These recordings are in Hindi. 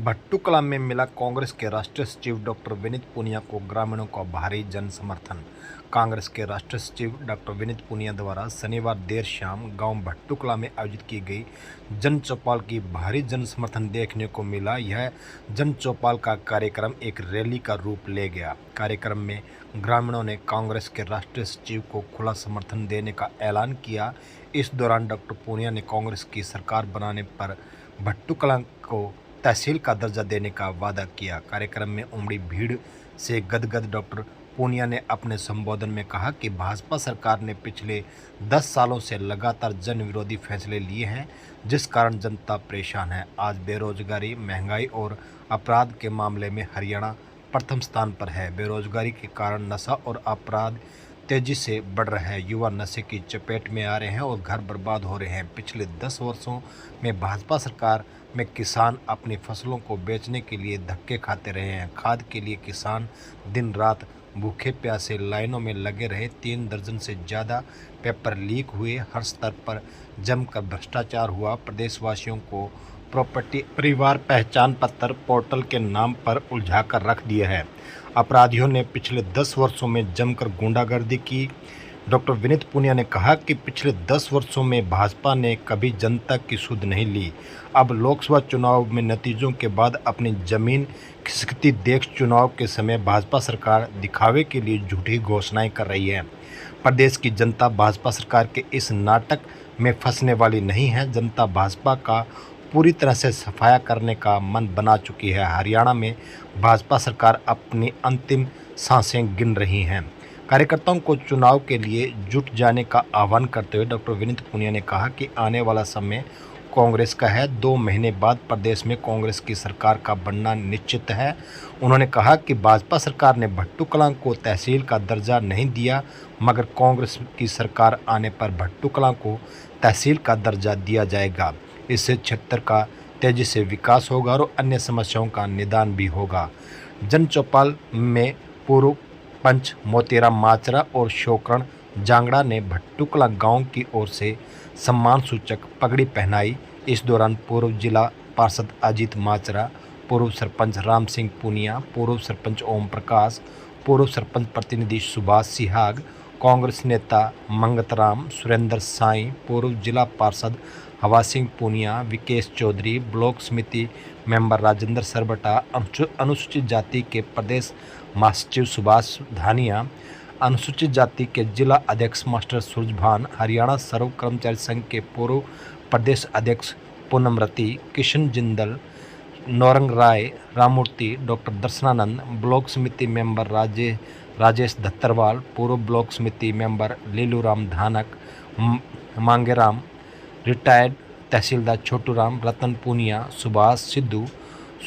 भट्टूकला में मिला कांग्रेस के राष्ट्रीय सचिव डॉक्टर विनीत पूनिया को ग्रामीणों का भारी जन समर्थन। कांग्रेस के राष्ट्रीय सचिव डॉक्टर विनीत पूनिया द्वारा शनिवार देर शाम गांव भट्टूकला में आयोजित की गई जन चौपाल की भारी जन समर्थन देखने को मिला। यह जन चौपाल का कार्यक्रम एक रैली का रूप ले गया। कार्यक्रम में ग्रामीणों ने कांग्रेस के राष्ट्रीय सचिव को खुला समर्थन देने का ऐलान किया। इस दौरान डॉक्टर पूनिया ने कांग्रेस की सरकार बनाने पर भट्टूकला को तहसील का दर्जा देने का वादा किया। कार्यक्रम में उमड़ी भीड़ से गदगद डॉक्टर पूनिया ने अपने संबोधन में कहा कि भाजपा सरकार ने पिछले 10 सालों से लगातार जन विरोधी फैसले लिए हैं, जिस कारण जनता परेशान है। आज बेरोजगारी, महंगाई और अपराध के मामले में हरियाणा प्रथम स्थान पर है। बेरोजगारी के कारण नशा और अपराध तेजी से बढ़ रहा है। युवा नशे की चपेट में आ रहे हैं और घर बर्बाद हो रहे हैं। पिछले 10 वर्षों में भाजपा सरकार में किसान अपनी फसलों को बेचने के लिए धक्के खाते रहे हैं। खाद के लिए किसान दिन रात भूखे प्यासे लाइनों में लगे रहे। 3 दर्जन से ज़्यादा पेपर लीक हुए। हर स्तर पर जमकर भ्रष्टाचार हुआ। प्रदेशवासियों को प्रॉपर्टी परिवार पहचान पत्र पोर्टल के नाम पर उलझाकर रख दिया है। अपराधियों ने पिछले 10 वर्षों में जमकर गुंडागर्दी की। डॉक्टर विनीत पूनिया ने कहा कि पिछले 10 वर्षों में भाजपा ने कभी जनता की सुध नहीं ली। अब लोकसभा चुनाव में नतीजों के बाद अपनी जमीन खिसकती देख चुनाव के समय भाजपा सरकार दिखावे के लिए झूठी घोषणाएं कर रही है। प्रदेश की जनता भाजपा सरकार के इस नाटक में फंसने वाली नहीं है। जनता भाजपा का पूरी तरह से सफाया करने का मन बना चुकी है। हरियाणा में भाजपा सरकार अपनी अंतिम सांसें गिन रही हैं। कार्यकर्ताओं को चुनाव के लिए जुट जाने का आह्वान करते हुए डॉक्टर विनीत पूनिया ने कहा कि आने वाला समय कांग्रेस का है। 2 महीने बाद प्रदेश में कांग्रेस की सरकार का बनना निश्चित है। उन्होंने कहा कि भाजपा सरकार ने भट्टूकला को तहसील का दर्जा नहीं दिया, मगर कांग्रेस की सरकार आने पर भट्टूकला को तहसील का दर्जा दिया जाएगा। इससे क्षेत्र का तेजी से विकास होगा और अन्य समस्याओं का निदान भी होगा। जन चौपाल में पूर्व पंच मोतीराम माचरा और शोकरण जांगड़ा ने भट्टूकला गांव की ओर से सम्मान सूचक पगड़ी पहनाई। इस दौरान पूर्व जिला पार्षद अजीत माचरा, पूर्व सरपंच राम सिंह पूनिया, पूर्व सरपंच ओम प्रकाश, पूर्व सरपंच प्रतिनिधि सुभाष सिहाग, कांग्रेस नेता मंगतराम, सुरेंद्र साई, पूर्व जिला पार्षद हवा सिंह पूनिया, विकेश चौधरी, ब्लॉक समिति मेंबर राजेंद्र सरबटा, अनुसूचित जाति के प्रदेश महासचिव सुभाष धानिया, अनुसूचित जाति के जिला अध्यक्ष मास्टर सूरजभान, हरियाणा सर्व कर्मचारी संघ के पूर्व प्रदेश अध्यक्ष पूनमरती, किशन जिंदल, नौरंग राय, राममूर्ति, डॉक्टर दर्शनानंद, ब्लॉक समिति मेंबर राजेश दत्तरवाल, पूर्व ब्लॉक समिति मेंबर लीलूराम धानक, मांगेराम, रिटायर्ड तहसीलदार छोटूराम, रतन पूनिया, सुभाष सिद्धू,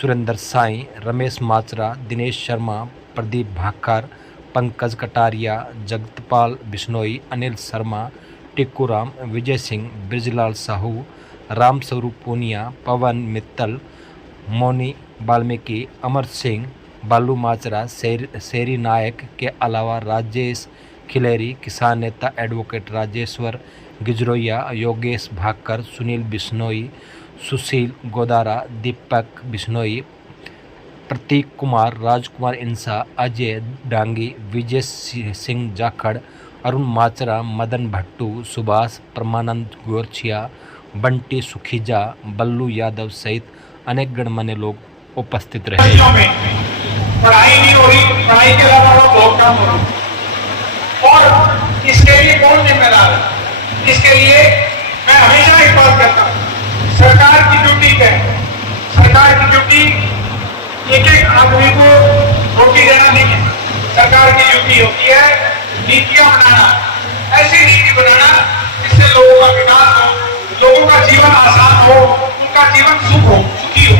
सुरेंद्र साई, रमेश माचरा, दिनेश शर्मा, प्रदीप भाकर, पंकज कटारिया, जगतपाल बिश्नोई, अनिल शर्मा, टिक्कूराम, विजय सिंह, ब्रिजलाल साहू, राम स्वरूप पूनिया, पवन मित्तल, मोनी वाल्मीकि, अमर सिंह, बालू माचरा, शेरी नायक के अलावा राजेश खिलेरी, किसान नेता एडवोकेट राजेश्वर गिजरोया, योगेश भाकर, सुनील बिश्नोई, सुशील गोदारा, दीपक बिश्नोई, प्रतीक कुमार, राजकुमार इंसा, अजय डांगी, विजय सिंह जाखड़, अरुण माचरा, मदन भट्टू, सुभाष, परमानंद गोरछिया, बंटी सुखीजा, बल्लू यादव सहित अनेक गणमान्य लोग उपस्थित रहे। पढ़ाई नहीं हो रही, पढ़ाई के अलावा बहुत काम हो रहा और इसके लिए कौन जिम्मेदार है? इसके लिए मैं हमेशा एक बात करता हूँ, सरकार की ड्यूटी क्या है? सरकार की ड्यूटी एक एक आदमी को रोटी देना नहीं है। सरकार की ड्यूटी होती है नीतियां बनाना, ऐसी नीति बनाना जिससे लोगों का विकास हो, लोगों का जीवन आसान हो, उनका जीवन सुखी हो,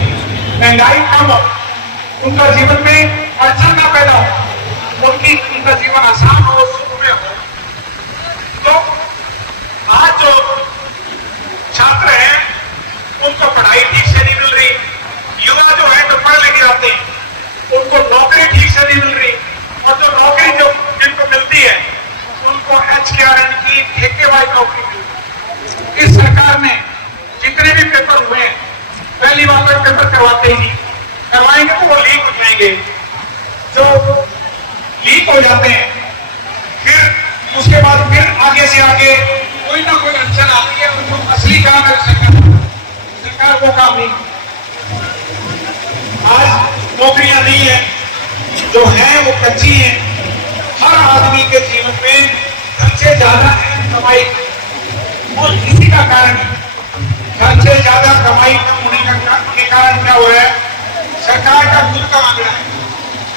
महंगाई कम हो, उनका जीवन में अड़चन ना पैदा हो, उनका जीवन आसान हो, सुख में हो। तो आज जो छात्र हैं उनको पढ़ाई ठीक से नहीं मिल रही, युवा जो है तो पढ़ लिख जाते हैं, उनको नौकरी ठीक से नहीं मिल रही, और जो नौकरी जो जिनको मिलती है उनको HKRN की ठेकेवारी नौकरी मिल रही। इस सरकार ने जितने भी पेपर हुए हैं, पहली बार पेपर करवाते ही नहीं, करवाएंगे तो वो लीक हो जाएंगे। जो लीक हो जाते हैं फिर उसके बाद फिर आगे से आगे कोई ना कोई अड़चन आती है, और जो असली काम है सरकार वो काम नहीं। आज नौकरियां नहीं है, जो है वो कच्ची है। हर आदमी के जीवन में खर्चे ज्यादा है, कमाई, और इसी का कारण खर्चे ज्यादा कमाई कम होने के कारण क्या हो रहा है, सरकार का खुद का आंकड़ा है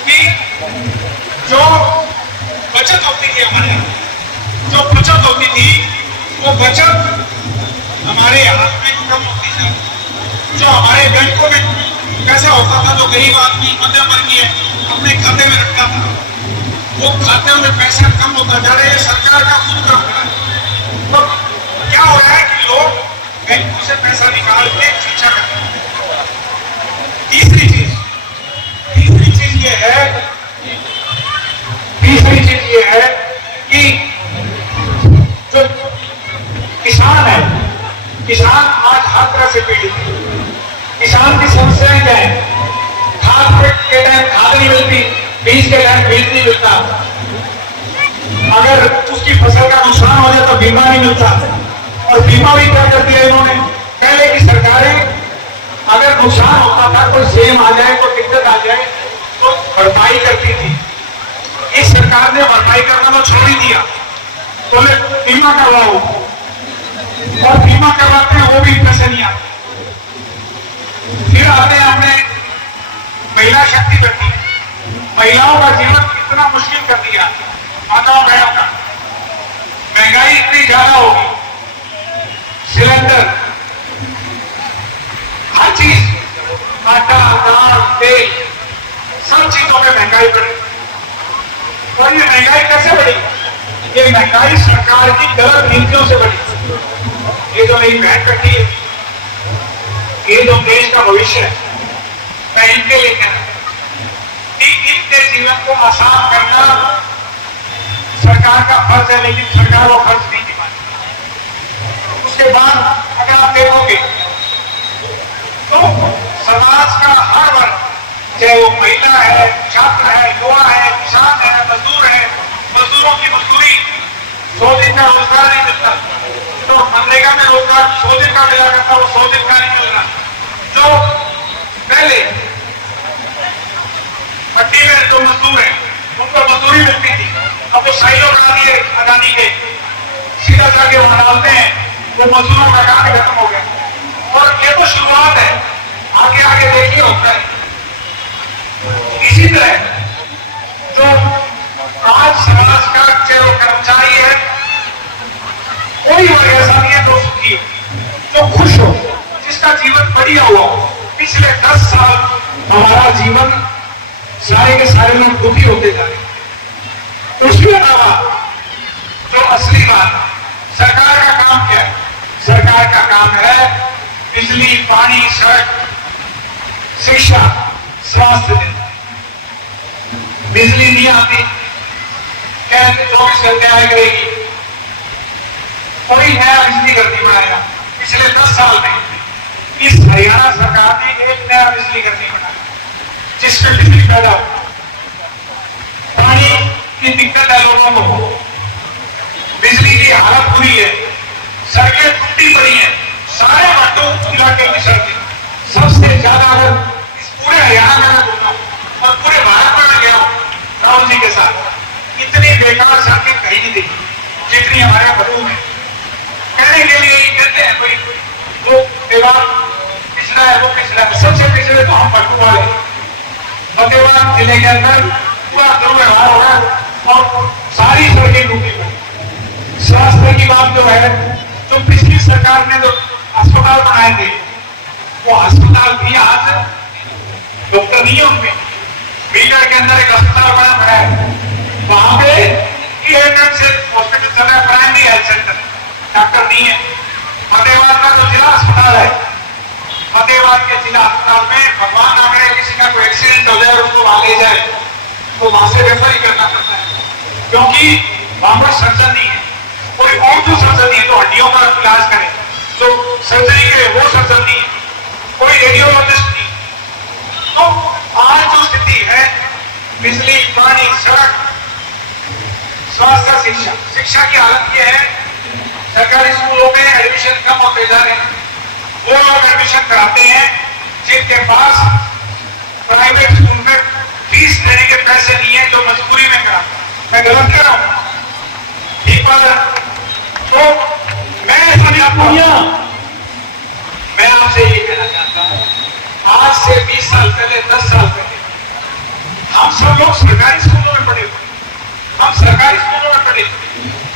कि जो बचत होती थी हमारे यहाँ, जो बचत होती थी वो बचत हमारे हाथ में कम होती जाती। जो हमारे बैंकों में पैसा होता था, जो गरीब आदमी मध्यम वर्गीय अपने खाते में रखता था, वो खाते में पैसा कम होता जा रहा है। सरकार का खुद का आंकड़ा है। तो क्या हो रहा है कि लोग बैंकों से पैसा निकाल के शिक्षा करते हैं। तीसरी चीज ये है कि जो किसान है, किसान आज हर तरह से पीड़ित है। किसान की समस्याएं क्या है, खाद के टाइम खाद नहीं मिलती, बीज के टाइम बीज नहीं मिलता, अगर उसकी फसल का नुकसान हो जाए तो बीमा नहीं मिलता। और बीमा भी क्या कर दिया इन्होंने, पहले की सरकारें अगर नुकसान होता था, कोई सेम आ जाए, कोई दिक्कत आ जाए तो भरपाई करती थी। इस सरकार ने भरपाई करना तो छोड़ ही दिया, बोले बीमा करवाओ, और बीमा करवाते हैं वो भी पैसे नहीं आते। फिर आते हैं अपने महिला शक्ति बनती है, महिलाओं का जीवन इतना मुश्किल कर दिया। माताओं बहनों का महंगाई इतनी ज्यादा होगी, सिलेंडर, हर चीज, आटा, दाल, तेल, सब चीजों में महंगाई बढ़ी। और ये महंगाई कैसे बढ़ी, ये महंगाई सरकार की गलत नीतियों से बढ़ी। ये जो मेरी बहन बैठी है, ये जो देश का भविष्य है, मैं इनके लिए कहना कि इनके जीवन को आसान करना सरकार का फर्ज है, लेकिन सरकार वो फर्ज नहीं निभाती। उसके बाद अगर आप देखोगे तो समाज का हर वर्ग, चाहे वो महिला है, छात्र है, युवा है, किसान है, मजदूर है, मजदूरों की मजदूरी 100 दिन का रोजगार नहीं मिलता, तो मनरेगा में रोजगार 100 दिन का मिला करता, वो 100 दिन का नहीं मिल रहा। जो पहले पट्टी में जो मजदूर है उनको मजदूरी मिलती थी, अब वो साइलो बना दिए अदानी के, सीधा जाके वहां डालते हैं, वो मजदूरों का काम खत्म हो गया। और ये तो शुरुआत है, आगे आगे देखिए होता है। इसी तरह जो आज समाज का जो कर्मचारी है, कोई वर्ग ऐसा नहीं है जो सुखी हो, जो खुश हो, जिसका जीवन बढ़िया हुआ। पिछले 10 साल हमारा जीवन सारे के सारे लोग दुखी होते जा रहे। उसके अलावा जो असली बात, सरकार का काम क्या है, सरकार का काम है बिजली, पानी, सड़क, शिक्षा, स्वास्थ्य देना। बिजली नहीं आती, कहते 24 घंटे आए करेगी, कोई नया बिजली घर नहीं बनाएगा। पिछले 10 साल में इस हरियाणा सरकार ने एक नया बिजली घर नहीं बनाया जिसमें बिजली पैदा हो। पानी की दिक्कत है लोगों को, बिजली की हालत बुरी है, सड़कें टूटी पड़ी हैं, सारे मट्टू इलाके की सड़कें सबसे ज्यादा। अगर इस पूरे हरियाणा में मैं बोलता हूँ और पूरे भारत में मैं गया हूँ राहुल जी के साथ, इतनी बेकार सड़कें कहीं नहीं देखी जितनी हमारे मट्टू में। कहने के लिए ये कहते हैं कोई वो दीवार पिछड़ा है, वो पिछड़ा है, सबसे पिछड़े तो हम मट्टू वाले। फतेहाबाद जिले के अंदर पूरा दुर्व्यवहार हो रहा है और सारी सड़कें टूटी पड़ी। स्वास्थ्य की बात जो है, जो पिछली सरकार ने जो अस्पताल बनाए थे, वो अस्पताल भी आज डॉक्टर नहीं है उनमें। बीकानेर के अंदर एक अस्पताल बना है, वहां पे से हॉस्पिटल चल रहा है, प्राइमरी हेल्थ सेंटर, डॉक्टर नहीं है। फतेहाबाद का जो जिला अस्पताल है, फतेहाबाद के जिला अस्पताल में भगवान ना करे किसी का कोई एक्सीडेंट हो जाए और उसको वहां ले जाए तो वहां से रेफर ही करना पड़ता है, क्योंकि वहां पर सर्जन नहीं है, कोई और जो सर्जन नहीं है तो हड्डियों का इलाज करे, जो सर्जरी करे वो सर्जन नहीं है, कोई रेडियोलॉजिस्ट नहीं। तो सरकारी स्कूलों में एडमिशन कम होते जा रहे हैं। वो लोग एडमिशन कराते हैं जिनके पास प्राइवेट स्कूल में फीस देने के पैसे नहीं है, जो मजबूरी में कराते हैं। मैं गलत कह रहा हूं? ठीक बात है। तो मैं आपसे ये कहना चाहता हूं, आज से 20 साल पहले, 10 साल पहले हम सब लोग सरकारी स्कूलों में पढ़े हुए, हम सरकारी स्कूलों में पढ़े।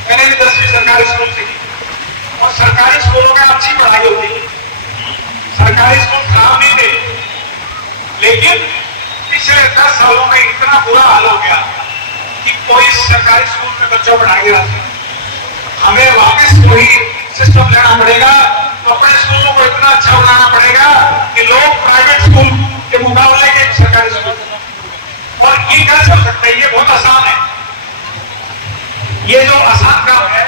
मैंने भी 10वीं सरकारी स्कूल से की, और सरकारी स्कूलों में अच्छी पढ़ाई होती है, सरकारी स्कूल खराब नहीं थे। लेकिन पिछले 10 सालों में इतना बुरा हाल हो गया कि कोई सरकारी स्कूल में बच्चा पढ़ाएगा। हमें वापस वही सिस्टम लेना पड़ेगा, तो अपने स्कूलों को इतना अच्छा बनाना पड़ेगा कि लोग प्राइवेट स्कूल के मुकाबले के सरकारी स्कूल। और ये कैसे हो सकता है? ये बहुत आसान है। ये जो आसान काम है,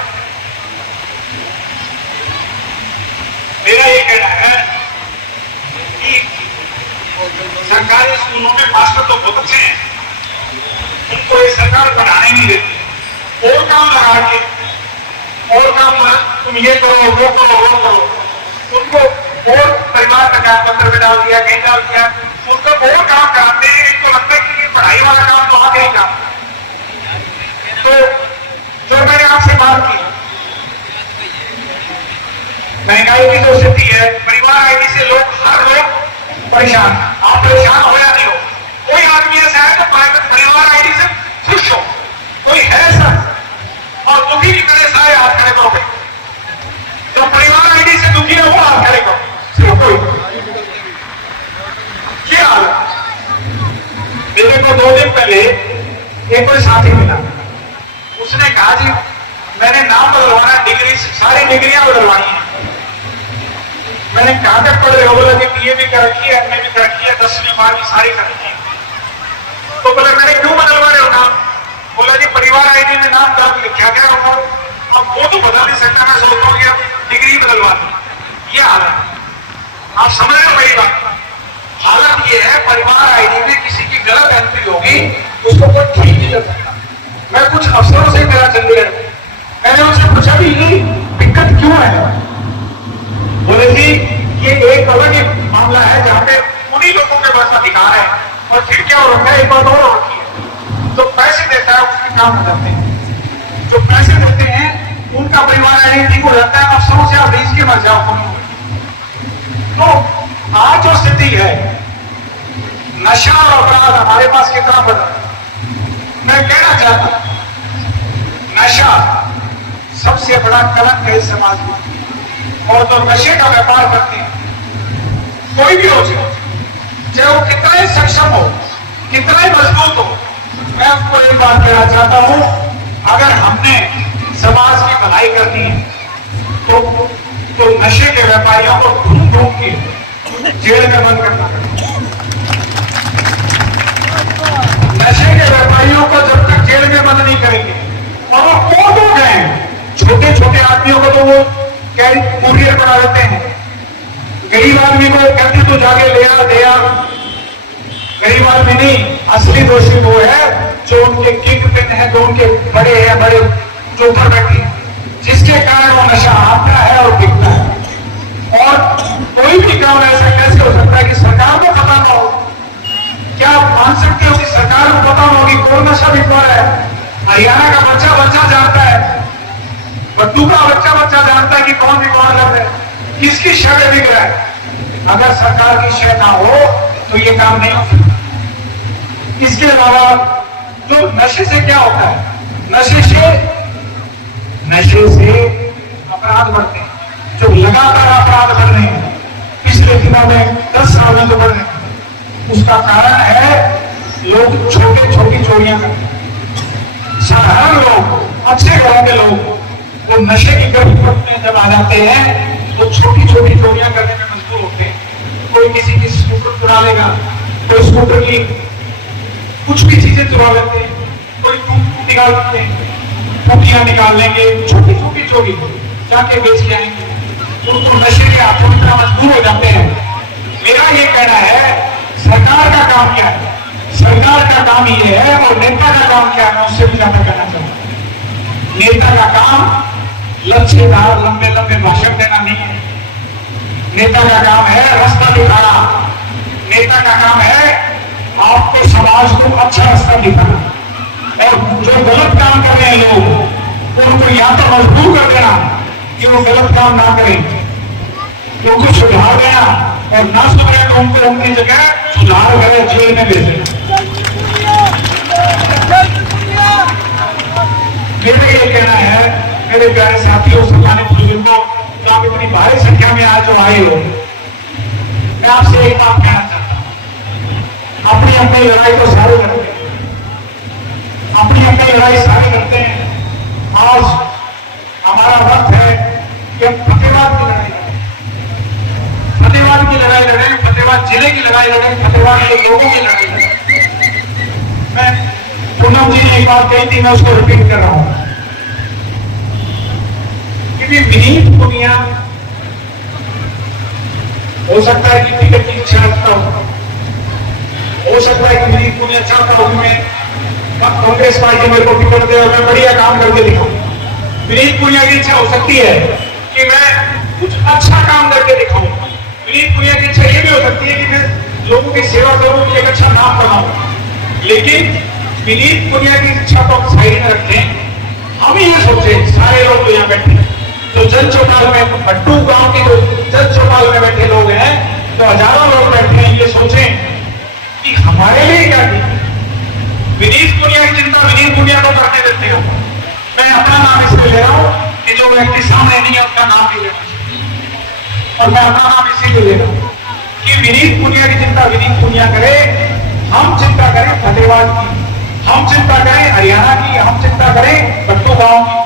मेरा ये कहना है कि सरकारी स्कूलों में मास्टर तो बहुत अच्छे हैं, उनको ये सरकार पढ़ाने नहीं देती। और काम लगा के, और काम तुम ये करो, वो करो, वो करो, उनको और परिवार कल्याण पत्र में डाल दिया, कहीं डाल दिया, उनको और काम कराते हैं। इनको लगता है कि ये पढ़ाई वाला काम तो आगे ही काम। तो जो मैंने आपसे बात की, महंगाई की जो स्थिति है, परिवार आईडी से लोग, हर लोग परेशान। आप परेशान हो या नहीं हो? कोई आदमी ऐसा है जो परिवार आईडी से खुश हो? कोई है ऐसा? और दुखी भी करे सारे हाथ खड़े करोगे। तो परिवार आईडी से दुखी है वो हाथ खड़े करो, सिर्फ कोई। क्या हाल? मेरे को 2 दिन पहले एक कोई साथी मिला, उसने कहा जी मैंने नाम बदलवाना, डिग्री, सारी डिग्रियां बदलवानी है। मैंने कहा तक पढ़ रहे हो? बोला कि बीए भी कर रखी है, एमए भी कर रखी है, 10वीं 12वीं सारी कर रखी है। तो बोला मैंने क्यों बदलवा रहे हो नाम? बोला जी परिवार आईडी में नाम डाल लिखा गया होगा, अब वो तो बदल नहीं सकता। मैं सोचता हूँ कि अब डिग्री बदलवा दी। ये हालत आप समझ रहे हो मेरी बात? हालत ये है, परिवार आईडी में किसी की गलत एंट्री होगी, उसको कोई ठीक नहीं कर सकता। मैं कुछ अफसरों से मेरा चंडीगढ़ में, मैंने उनसे पूछा भी ये दिक्कत क्यों है? बोले जी ये एक अलग ही मामला है जहां पे उन्हीं लोगों के पास अधिकार है, और फिर क्या हो रखा है, एक बात और हो रखी है, तो पैसे देता है उसके काम हो जाते हैं। जो पैसे देते हैं उनका परिवार आईडी ठीक हो जाता है, अफसरों से आप भेज के मर जाओ। तो आज जो स्थिति है, नशा और अपराध हमारे पास कितना बढ़ा है। मैं कहना चाहता हूं नशा सबसे बड़ा कलंक है इस समाज में, और जो नशे का व्यापार करते हैं, कोई भी हो चाहे वो कितना ही सक्षम हो, कितना ही मजबूत हो, मैं आपको एक बात कहना चाहता हूं, अगर हमने समाज की भलाई करनी है तो नशे के व्यापारियों को ढूंढ ढूंढ के जेल में बंद करना पड़ेगा। नशे के व्यापारियों को जब तक जेल में बंद नहीं करेंगे, और वो कौन हो गए हैं, छोटे छोटे आदमियों को तो वो कुरियर बना देते हैं, गरीब आदमी को कहते तो जाके ले आ दे आ। गरीब आदमी नहीं, असली दोषी वो है जो उनके किंग पिन है, जो उनके बड़े हैं, बड़े जो ऊपर बैठे हैं, जिसके कारण वो नशा आता है और बिकता है। और कोई भी काम ऐसा कैसे हो सकता है कि सरकार को पता ना हो? क्या आप मान सकते हो कि सरकार को पता ना होगी कौन नशा बिकवा रहा है? हरियाणा का बच्चा जानता है, बट्टू का बच्चा जानता है कि कौन बिकवा कर रहा है, किसकी शय बिक रहा है। अगर सरकार की शय ना हो तो ये काम नहीं हो सकता। इसके अलावा जो नशे से क्या होता है, नशे से अपराध बढ़ते हैं, जो लगातार अपराध बढ़ रहे हैं पिछले दिनों में, 10 साल में तो बढ़ रहे हैं। उसका कारण है लोग छोटी चोरियां करते हैं। साधारण लोग, अच्छे घरों के लोग, वो नशे की गर्भपट में जब आ जाते हैं तो छोटी चोरियां करने में मजबूर होते हैं। कोई किसी की स्कूटर चुरा लेगा, कोई स्कूटर की कुछ भी चीजें चुरा लेते हैं, कोई टूट निकाल लेते हैं, टूटियां निकाल लेंगे, छोटी चोरी जाके बेच के आएंगे। उनको नशे के हाथों में इतना मजबूर हो जाते हैं। मेरा ये कहना है, सरकार का काम क्या है? सरकार का काम ये है, और नेता का काम क्या है, मैं उससे भी ज्यादा कहना चाहूंगा। नेता का काम लच्छेदार लंबे लंबे भाषण देना नहीं है। नेता का काम है रास्ता दिखाना। नेता का काम है आपको समाज को अच्छा रास्ता दिखाना। और जो गलत काम कर रहे हैं लोग, उनको या तो मजबूर कर देना कि वो गलत काम ना करें, उनको सुधार देना, और ना सुधरे तो उनको उनकी जगह सुधार करें, जेल में भेज देना। मेरा ये कहना है मेरे प्यारे साथियों, सम्मानित बुजुर्गों, तो आप इतनी भारी संख्या में आज जो आए हो, मैं आपसे एक बात कहना चाहता हूं। अपनी अपनी लड़ाई तो सारे लड़ते हैं, अपनी अपनी लड़ाई सारे लड़ते हैं। आज हमारा वक्त है कि हम फतेहाबाद की लड़ाई लड़ें, फतेहाबाद की लड़ाई लड़ें, फतेहाबाद जिले की लड़ाई लड़ें, फतेहाबाद के लोगों की लड़ाई लड़ें। मैं पूनम जी ने एक बात कही थी, मैं उसको रिपीट कर रहा हूं कि विनीत पुनिया हो सकता है कि टिकट की इच्छा रखता हो सकता है कि विनीत पुनिया चाहता हो कि मैं कांग्रेस पार्टी मेरे को टिकट दे और मैं बढ़िया काम करके दिखाऊं। विनीत पुनिया की इच्छा हो सकती है कि मैं कुछ अच्छा काम करके दिखाऊं। विनीत पुनिया की इच्छा यह भी हो सकती है कि मैं लोगों की सेवा करूं, एक अच्छा नाम बनाऊं। लेकिन विनीत पुनिया की इच्छा को हम साइड में रखें, हम ये सोचे, सारे लोग यहाँ बैठे, तो जन चौपाल में भट्टू गांव के जो जन चौपाल में बैठे लोग हैं, तो हजारों लोग बैठे हैं, ये सोचें कि हमारे लिए क्या की विनीत पुनिया की चिंता विनीत पुनिया को करने देते हो। मैं अपना नाम इसलिए ले रहा हूं कि जो व्यक्ति सामने नहीं है उसका नाम भी लेना चाहिए, और मैं अपना नाम इसीलिए ले रहा हूं कि विनीत पुनिया की चिंता विनीत पुनिया करे, हम चिंता करें फतेहाबाद की, हम चिंता करें हरियाणा की, हम चिंता करें भट्टू गांव की,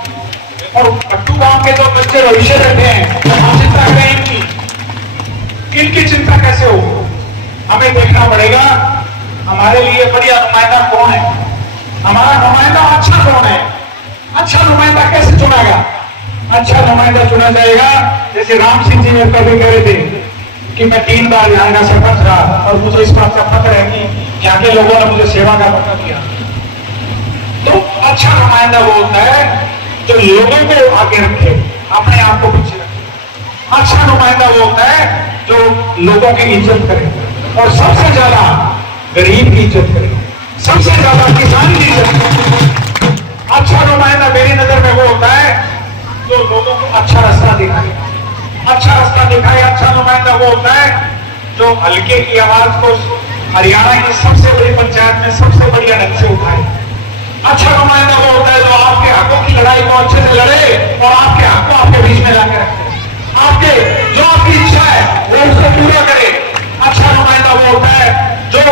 और भट्टू गांव के जो बच्चे भविष्य रहते हैं हम चिंता करें इनकी। इनकी चिंता कैसे हो, हमें देखना पड़ेगा हमारे लिए बढ़िया नुमाइंदा कौन है, हमारा नुमाइंदा अच्छा कौन है। अच्छा नुमाइंदा कैसे चुनेगा? अच्छा नुमाइंदा चुना जाएगा जैसे राम सिंह जी ने कभी कह रहे थे कि मैं 3 बार यहाँ का सरपंच रहा और मुझे इस बात का फख्र है कि यहाँ के लोगों ने मुझे सेवा का मौका दिया। तो अच्छा नुमाइंदा वो होता है जो लोगों को आगे रखे, अपने आप को पीछे रखे। अच्छा नुमाइंदा वो होता है जो लोगों की इज्जत करे, और सबसे ज्यादा गरीब की इज्जत करे, सबसे ज्यादा किसान की इज्जत करे। अच्छा नुमाइंदा मेरी नजर में वो होता है जो लोगों को अच्छा रास्ता दिखाए, अच्छा रास्ता दिखाए। अच्छा नुमाइंदा वो होता है जो हल्के की आवाज को हरियाणा की सबसे बड़ी पंचायत में सबसे बढ़िया ढंग से उठाए। अच्छा नुमाइंदा वो होता है जो आपके हकों की लड़ाई को अच्छे से लड़े और आपके हक को आपके बीच में लाकर रखे, आपके जो आपकी इच्छा है वो उसको पूरा करे। अच्छा नुमाइंदा वो होता है जो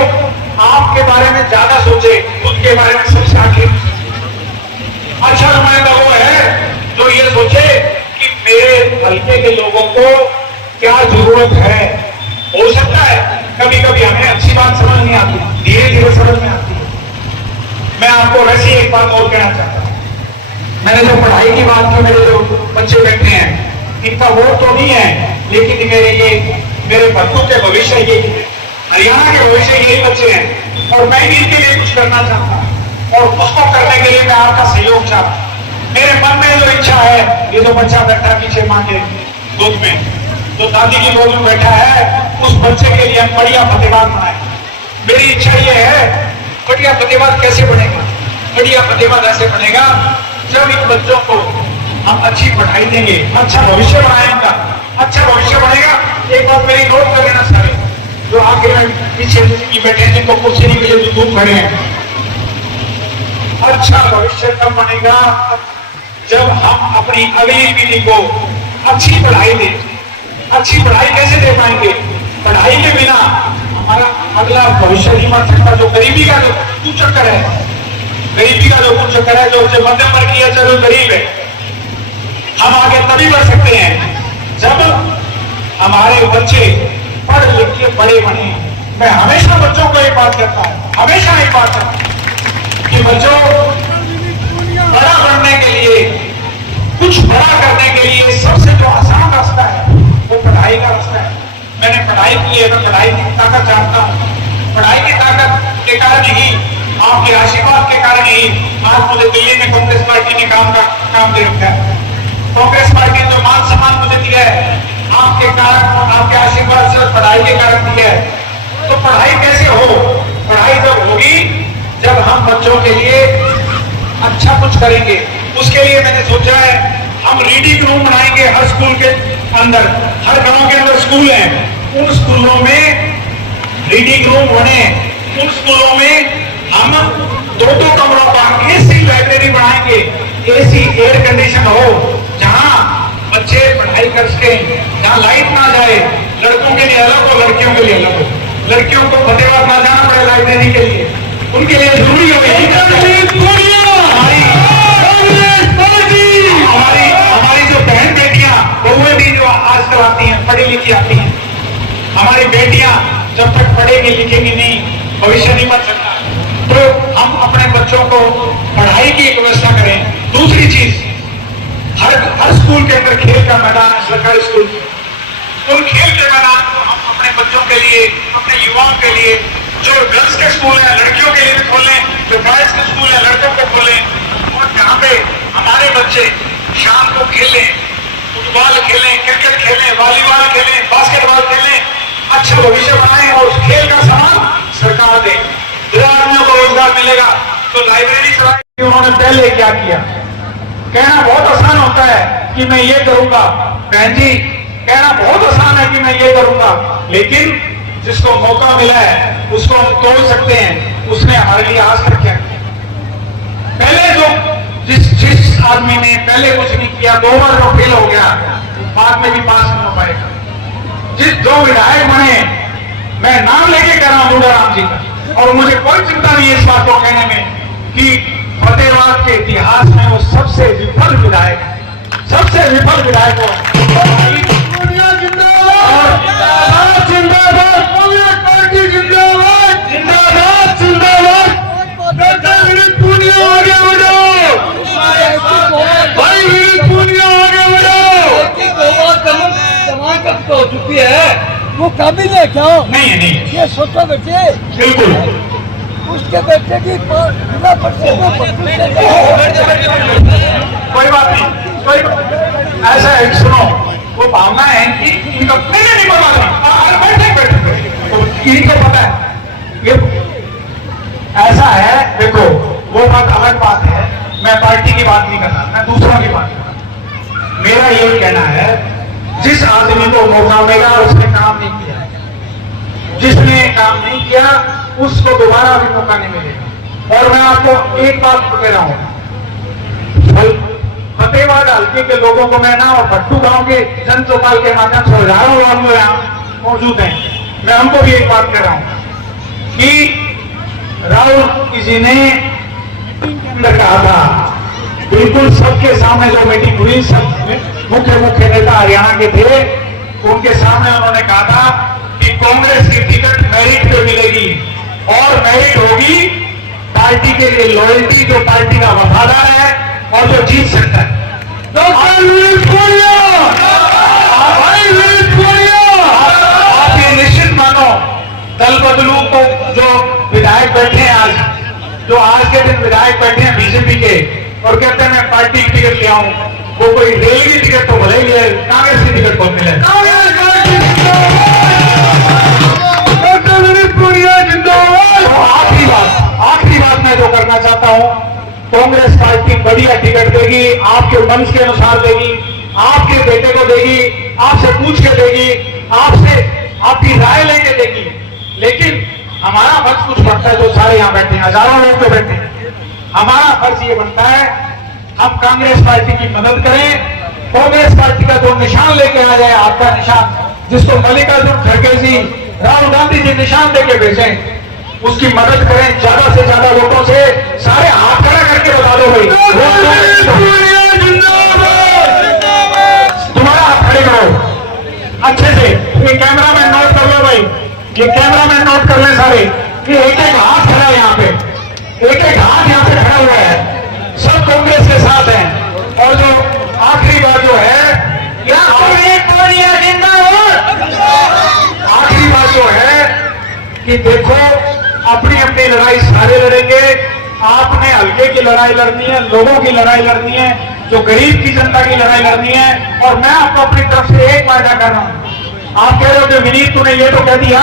आपके बारे में ज्यादा सोचे, उनके बारे में सबसे आगे। अच्छा नुमाइंदा वो है जो ये सोचे कि मेरे हल्के के लोगों को क्या जरूरत है। हो सकता है कभी कभी हमें अच्छी बात समझ नहीं आती, धीरे धीरे समझ में आती है। मैं आपको वैसे एक बात और कहना चाहता हूं, मैंने जो पढ़ाई की बात की, मेरे जो बच्चे बैठे हैं इनका वोट तो नहीं है, लेकिन मेरे भट्टू के भविष्य ये, हरियाणा के भविष्य यही बच्चे हैं, और मैं भी इनके लिए कुछ करना चाहता हूं, और उसको करने के लिए मैं आपका सहयोग चाहता हूं। मेरे मन में जो इच्छा है, ये जो बच्चा बैठा पीछे मां के गोद में, जो दादी की गोद में बैठा है, उस बच्चे के लिए हम बढ़िया फतेहाबाद बनाए। मेरी इच्छा ये है, बढ़िया फतेहाबाद कैसे बनेगा? बढ़िया फतेहाबाद ऐसे बनेगा जब इन बच्चों को हम अच्छी पढ़ाई देंगे, अच्छा भविष्य बनाए इनका, अच्छा भविष्य बनेगा। एक बात मेरी नोट कर लेना सारे, जो आगे पीछे की बैठे हैं, जिनको कुर्सी नहीं मिले, जो दूर खड़े हैं। अच्छा भविष्य तब बनेगा जब हम अपनी अगली पीढ़ी को अच्छी पढ़ाई दें। अच्छी पढ़ाई कैसे दे पाएंगे? पढ़ाई के बिना हमारा अगला भविष्य नहीं बन सकता। जो गरीबी का जो कुचक्कर है, गरीबी का जो कुचक्कर है, जो मध्यम वर्गीय है, जो गरीब है, हम आगे तभी बढ़ सकते हैं जब हमारे बच्चे पढ़ लिख के बड़े बने। मैं हमेशा बच्चों को एक बात कहता हूं, हमेशा एक बात कहता हूं कि बच्चों, बड़ा बनने के लिए, कुछ बड़ा करने के लिए सबसे जो आसान रास्ता है वो पढ़ाई का रास्ता है। मैंने पढ़ाई की है, मैं पढ़ाई की ताकत जानता हूं। पढ़ाई की ताकत के कारण ही, आपके आशीर्वाद के कारण ही आज मुझे दिल्ली में कांग्रेस पार्टी ने काम दे रखा है। कांग्रेस करेंगे। उसके लिए मैंने सोचा है हम रीडिंग रूम बनाएंगे हर स्कूल के अंदर, हर गांव के अंदर स्कूल हैं, उन स्कूलों में रीडिंग रूम बने, उन स्कूलों में हम 2-2 कमरों का एसी लाइब्रेरी बनाएंगे, एसी एयर कंडीशन हो, जहां बच्चे पढ़ाई कर सके, जहां लाइट ना जाए, लड़कों के लिए अलग हो, लड़कियों के लिए अलग हो, लड़कियों को फतेहाबाद ना जाना पड़े लाइब्रेरी के लिए, उनके लिए जरूरी हो गई हमारी जो बहन बेटियां बहुएं भी जो आजकल आती हैं, पढ़ी लिखी आती हैं, हमारी बेटियां जब तक पढ़ेगी लिखेंगी नहीं, भविष्य नहीं बन सकता। तो हम अपने बच्चों को पढ़ाई की एक व्यवस्था करें। दूसरी चीज, हर स्कूल के अंदर खेल का मैदान है, सरकारी स्कूल, उन खेल के मैदान को हम अपने बच्चों के लिए, अपने युवाओं के लिए, जो गर्ल्स के स्कूल हैं लड़कियों के लिए भी खोलें, जो बॉयज के स्कूल हैं लड़कों को खोलें, और जहाँ पे हमारे बच्चे शाम को खेलें, फुटबॉल खेलें, क्रिकेट खेलें, वॉलीबॉल खेलें, बास्केटबॉल खेलें, अच्छा भविष्य बनाएं और उस खेल का सामान सरकार दे, 2 आदमियों को रोजगार मिलेगा। तो लाइब्रेरी चलाई, उन्होंने पहले क्या किया? कहना बहुत आसान होता है कि मैं ये करूंगा, बहन जी कहना बहुत आसान है कि मैं ये करूंगा, लेकिन जिसको मौका मिला है उसको हम तोड़ सकते हैं। उसने हमारे लिए आज तक क्या किया? पहले जो जिस आदमी ने पहले कुछ नहीं किया, 2 बार जो फेल हो गया, बाद में भी पास नहीं हो पाएगा। जो विधायक बने, मैं नाम लेके कह रहा हूं बूढ़ाराम जी का, और मुझे कोई चिंता नहीं है इस बात को कहने में कि फतेहाबाद के इतिहास में वो सबसे विफल विधायक, सबसे विफल विधायक हो। हो चुकी है, वो काबिल है क्या? नहीं, ये सोचो बेटे, बिल्कुल उसके बेटे की बिना पर्चे को कोई बात नहीं, कोई ऐसा है, सुनो, वो भावना है कि इनको नहीं इनको पता है, ये ऐसा है। देखो वो बात अलग बात है, मैं पार्टी की बात नहीं कर रहा, मैं दूसरों की बात कर रहा। मेरा ये कहना है, जिस आदमी को मौका मिला उसने काम नहीं किया, जिसने काम नहीं किया उसको दोबारा भी मौका नहीं मिलेगा। और मैं आपको एक बात कह रहा हूं, फतेहाबाद हल्के के लोगों को मैं ना, और भट्टू गांव के जन चौपाल के माध्यम से हजारों लोग यहाँ मौजूद हैं, मैं हमको भी एक बात कह रहा हूं कि राहुल जी ने कहा था, बिल्कुल सबके सामने जो मीटिंग हुई, सब मुख्य नेता हरियाणा के थे, उनके सामने उन्होंने कहा था कि कांग्रेस की टिकट मेरिट पे मिलेगी, और मेरिट होगी पार्टी के लिए लॉयल्टी, जो पार्टी का वफादार है और जो जीत सकता है। आप ये निश्चित मानो, दल बदलू को जो विधायक बैठे हैं आज, जो आज के दिन विधायक बैठे हैं बीजेपी के, और कहते हैं मैं पार्टी की टिकट ले आऊं, वो कोई रेल की टिकट तो भले ही है, कांग्रेस की टिकट कौन मिले? आखिरी बात मैं जो करना चाहता हूं, कांग्रेस पार्टी बढ़िया टिकट देगी, आपके मंच के अनुसार देगी, आपके बेटे को देगी, आपसे पूछ के देगी, आपसे आपकी राय लेके देगी। लेकिन हमारा फर्ज कुछ बनता है, जो सारे यहाँ बैठे हैं, हजारों लोग तो बैठे हैं, हमारा फर्ज ये बनता है हम कांग्रेस पार्टी की मदद करें। कांग्रेस पार्टी का जो निशान लेके आ जाए, आपका निशान, जिसको मल्लिकार्जुन खड़गे जी, राहुल गांधी जी निशान देके भेजें, उसकी मदद करें ज्यादा से ज्यादा वोटों से। सारे हाथ खड़ा करके बता दो भाई, तुम्हारा हाथ खड़े करो अच्छे से। ये कैमरामैन नोट कर लो भाई, ये कैमरामैन नोट कर ले सारे, ये एक एक हाथ खड़ा है यहाँ पे, एक एक हाथ यहाँ पे खड़ा हुआ है, सब कांग्रेस के साथ हैं। और जो आखिरी बात जो है, आखिरी बात जो है कि देखो, अपनी अपनी लड़ाई सारे लड़ेंगे, आपने हल्के की लड़ाई लड़नी है, लोगों की लड़ाई लड़नी है, जो गरीब की जनता की लड़ाई लड़नी है। और मैं आपको अपनी तरफ से एक वायदा कर रहा हूं, आप कह रहे हो कि विनीत तूने ये तो कह दिया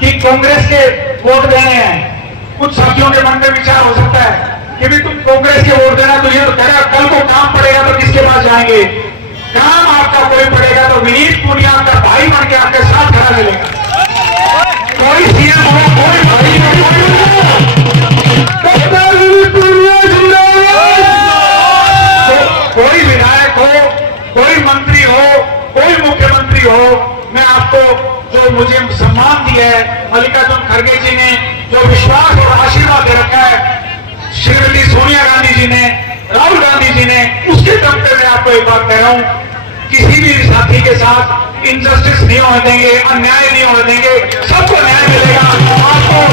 कि कांग्रेस के वोट देने हैं, कुछ साथियों के मन में विचार हो सकता है, कि भी तुम कांग्रेस के वोट देना, तो ये तो कह रहा कल को काम पड़ेगा तो किसके पास जाएंगे? काम आपका कोई पड़ेगा तो विनीत पुनिया आपका भाई बन के आपके साथ खड़ा मिलेगा। कोई सीएम हो, कोई भाई हो, कोई विधायक हो, कोई मंत्री हो, कोई मुख्यमंत्री हो, मैं आपको जो मुझे सम्मान दिया है मल्लिकार्जुन खड़गे जी ने, जो विश्वास और आशीर्वाद दे रखा है श्रीमती सोनिया गांधी जी ने, राहुल गांधी जी ने, उसके दम पे मैं आपको एक बात कह रहा हूं, किसी भी साथी के साथ इनजस्टिस नहीं होने देंगे, अन्याय नहीं होने देंगे, सबको न्याय मिलेगा। आपको